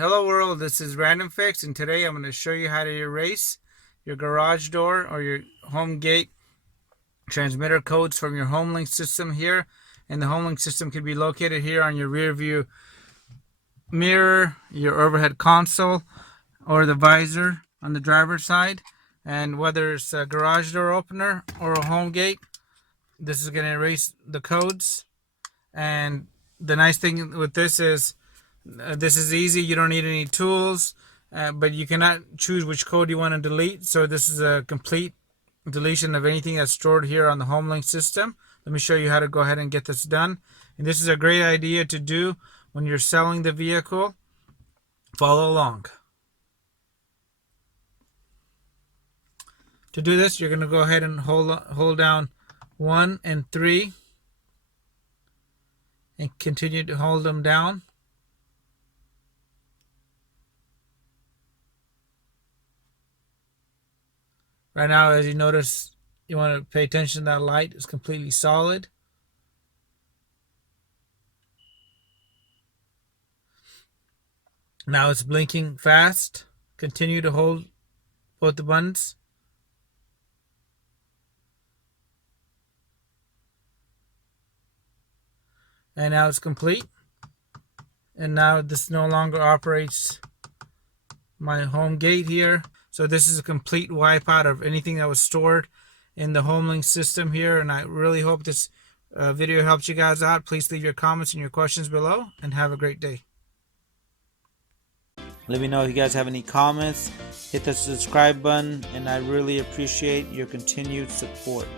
Hello world, this is RandomFIX, and today I'm going to show you how to erase your garage door or your home gate transmitter codes from your HomeLink system here. And the HomeLink system can be located here on your rear view mirror, your overhead console, or the visor on the driver's side. And whether it's a garage door opener or a home gate, this is going to erase the codes. And the nice thing with this is this is easy. You don't need any tools, but you cannot choose which code you want to delete. So this is a complete deletion of anything that's stored here on the HomeLink system. Let me show you how to go ahead and get this done. And this is a great idea to do when you're selling the vehicle. Follow along. To do this, you're going to go ahead and hold down 1 and 3 and continue to hold them down. Right now, as you notice, you want to pay attention to that light. It's completely solid. Now it's blinking fast. Continue to hold both the buttons. And now it's complete. And now this no longer operates my home gate here. So this is a complete wipeout of anything that was stored in the HomeLink system here. And I really hope this video helps you guys out. Please leave your comments and your questions below, and have a great day. Let me know if you guys have any comments. Hit the subscribe button, and I really appreciate your continued support.